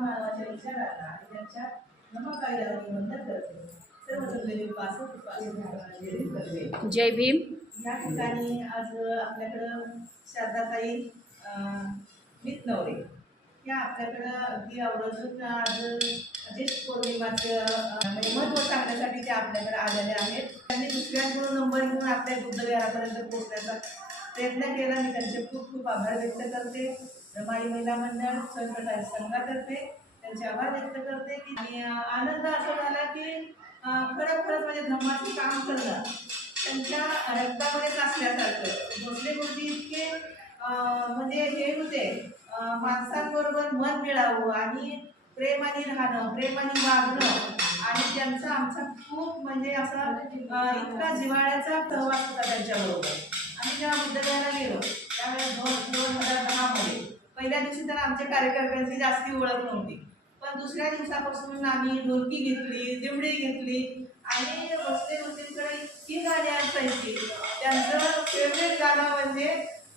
मानवाच्या विचारांना आणि त्यांच्या नमकार्याला बंद करते. सर्व जगलेली करते. जय भीम. या ठिकाणी आज आपल्याकडं शारदाताई मितनवरे या आपल्याकडं अगदी आवर्जून आज ज्येष्ठ पौर्णिमाचं महत्त्व सांगण्यासाठी ते आपल्याकडे आलेले आहेत. त्यांनी दुसऱ्यांकडून नंबर घेऊन आपल्या बुद्धविहारापर्यंत पोहोचण्याचा प्रयत्न केला. मी त्यांचे खूप खूप आभार व्यक्त करते. रमाई महिला मंडळ स्वयंप्रकाश संघातर्फे त्यांचे आभार व्यक्त करते. आणि आनंद असा झाला की खरंच म्हणजे धम्माचं काम करणं त्यांच्या रक्तामध्येच असल्यासारखं. भोसले गुरुजी इतके म्हणजे हे होते, माणसांबरोबर मन मिळावं आणि प्रेमाने राहणं, प्रेमाने वागणं. आणि त्यांचा आमचा खूप म्हणजे असा इतका जिव्हाळ्याचा सहवास होता त्यांच्याबरोबर. आम्ही जेव्हा बुद्धगयाला गेलो त्यावेळेस 2010 मध्ये पहिल्या दिवशी तर आमच्या कार्यकर्त्यांची जास्ती ओळख नव्हती, पण दुसऱ्या दिवसापासून आम्ही ढोलकी घेतली, दिवडी घेतली आणि भोसले गुरुजींकडे इतकी गाणी असायची. त्यांचं फेवरेट गाणं म्हणजे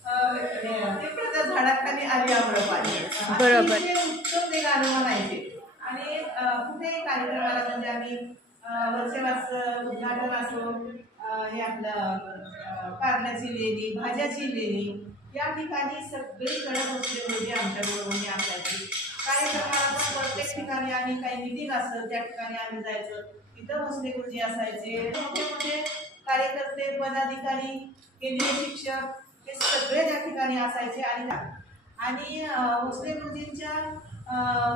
त्या झाडाखाली आली आम्रपाली. बरोबर. उत्तम ते गाणं म्हणायचे. आणि कुठेही कार्यक्रमाला म्हणजे आम्ही वर्षावास उद्घाटन असो, हे आपलं कारल्याची लेणी, भाज्याची लेणी, या ठिकाणी सगळीकडे भोसले गुरुजी आमच्याबरोबर असायचे. कार्यक्रमाला पण प्रत्येक ठिकाणी आम्ही काही मिटिंग असतं त्या ठिकाणी आम्ही जायचं, तिथं भोसले गुरुजी असायचे. मोठे मोठे कार्यकर्ते, पदाधिकारी, केंद्रीय शिक्षक हे सगळे त्या ठिकाणी असायचे. आणि भोसले गुरुजींच्या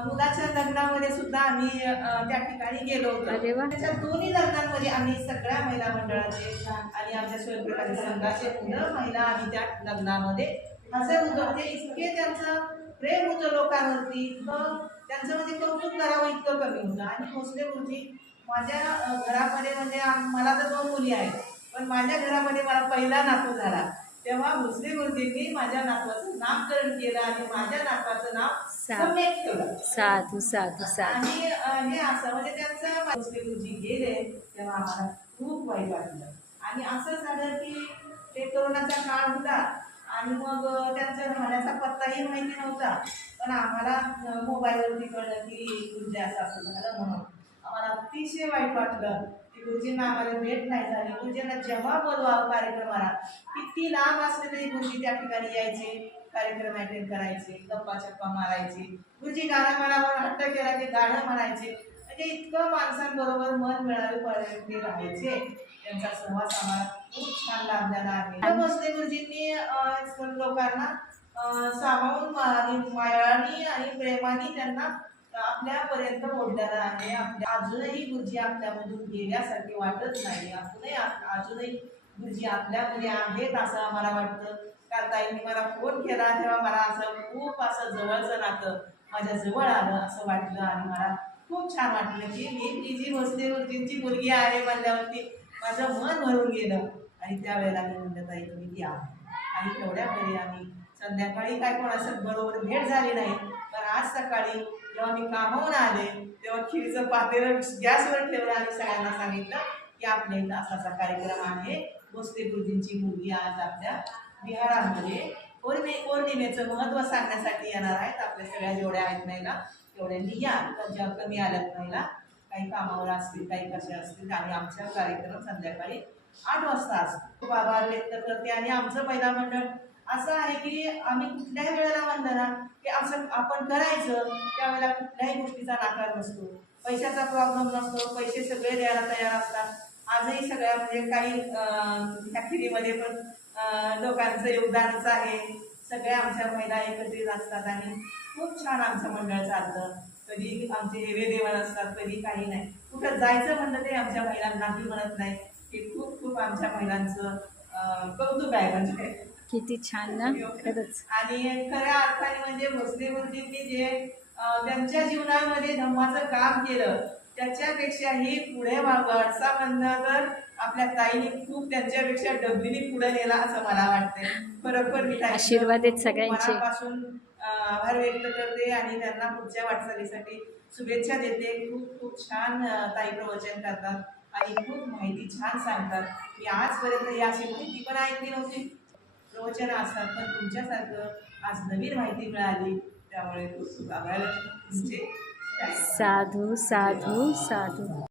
मुलाच्या लग्नामध्ये सुद्धा आम्ही त्या ठिकाणी गेलो होतो. त्याच्या दोन्ही लग्नांमध्ये आम्ही सगळ्या महिला मंडळाचे आणि आमच्या स्वयंप्रकाश संघाचे मुलं महिला आम्ही त्या लग्नामध्ये हजर होतो. म्हणजे इतके त्यांचं प्रेम होतं लोकांवरती, त्यांचं म्हणजे कौतुक करावं इतकं कमी होतं. आणि भोसले गुरुजी माझ्या घरामध्ये म्हणजे मला तर 2 मुली आहेत, पण माझ्या घरामध्ये मला पहिला नातू झाला तेव्हा भोसले गुरुजींनी माझ्या नातवाचं नामकरण केलं आणि माझ्या नातवाचं नाव सम्यक ठेवलं. साधू साधू साधू. आणि हे असं म्हणजे त्यांचं भोसले गुरुजी गेले तेव्हा आम्हाला खूप वाईट वाटलं. आणि असं झालं की ते कोरोनाचा काळ होता आणि मग त्यांचा राहण्याचा पत्ताही माहिती नव्हता. पण आम्हाला मोबाईलवरती कळलं की गुरुजी असं झालं म्हणून आम्हाला अतिशय वाईट वाटलं की गुरुजींना आम्हाला भेट नाही झाली. गुरुजींना जेव्हा बोलवावं कार्यक्रमाला किती लांब असले तरी गुरुजी त्या ठिकाणी यायचे, कार्यक्रम अटेंड करायचे, गप्पा चप्पा मारायचे. गुरुजी गाणं म्हणावं हट्ट केला की गाणं म्हणायचे. म्हणजे इतकं माणसांबरोबर मन मिळावे राहायचे. त्यांचा सहवास आम्हाला खूप छान लाभलेला आहे. भोसले गुरुजींनी लोकांना सामावून मायाळाने आणि प्रेमाने त्यांना आपल्यापर्यंत ओढलेला आहे. अजूनही गुरुजी आपल्यामधून गेल्यासारखे वाटत नाही. अजूनही गुरुजी आपल्यामध्ये आहेत असं आम्हाला वाटतं. कारण ताईंनी मला फोन केला तेव्हा मला असं खूप असं जवळचं नातं माझ्या जवळ आलं असं वाटलं. आणि मला खूप छान वाटलं की मी जी भोसले गुरुजींची मुलगी आहे म्हणल्यावरती माझं मन भरून गेलं. आणि त्यावेळेला मी म्हणलं ताई तुम्ही या. आणि तेवढ्या वेळी आम्ही संध्याकाळी काय कोणाचं बरोबर भेट झाली नाही, पण आज सकाळी जेव्हा मी कामावून आले तेव्हा खिरीचं पातेलं गॅसवर ठेवलं आणि सगळ्यांना सांगितलं की आपल्या इथं असा कार्यक्रम आहे. भोसले गुरुजींची मुलगी आज आपल्या विहारामध्ये पौर्णिमेचं महत्त्व सांगण्यासाठी येणार आहेत. आपल्या सगळ्या जेवढ्या आहेत महिला तेवढ्यांनी या. ज्या कमी आल्यात महिला काही कामावर असतील, काही कशा असतील. आणि आमचा कार्यक्रम संध्याकाळी 8 वाजता असतो. खूप आभार व्यक्त करते. आणि आमचं महिला मंडळ असं आहे की आम्ही कुठल्याही वेळेला म्हणलं ना की असं आपण करायचं त्यावेळेला कुठल्याही गोष्टीचा नाकार नसतो, पैशाचा प्रॉब्लेम नसतो, पैसे सगळे द्यायला तयार असतात. आजही सगळ्या म्हणजे काही ह्या खिरीमध्ये पण लोकांचं योगदानच आहे. सगळ्या आमच्या महिला एकत्रित असतात आणि खूप छान आमचं मंडळ चालतं. कधी आमचे हेवे देवण असतात, कधी काही नाही. कुठं जायचं म्हणलं ते आमच्या महिलांनाही म्हणत नाही. हे खूप खूप आमच्या महिलांचं कौतुक आहे. म्हणजे किती छान ना खरंच. आणि खऱ्या अर्थाने म्हणजे भोसले गुरुजींनी जे त्यांच्या जीवनामध्ये धम्माचं काम केलं त्याच्यापेक्षाही पुढे वाटचालमधनं तर आपल्या ताईने खूप त्यांच्यापेक्षा डबलीने पुढे नेला असं मला वाटतंय. बरोबर मी आशीर्वाद आहेत सगळ्यांचे. मनापासून आभार व्यक्त करते आणि त्यांना पुढच्या वाटचालीसाठी शुभेच्छा देते. खूप खूप छान ताई प्रवचन करतात आणि खूप माहिती छान सांगतात. मी आजपर्यंत ही अशी माहिती पण ऐकली नव्हती. प्रवचन असतात, पण तुमच्यासारखं आज नवीन माहिती मिळाली. त्यामुळे बाबाला तुमचे साधू साधू साधू.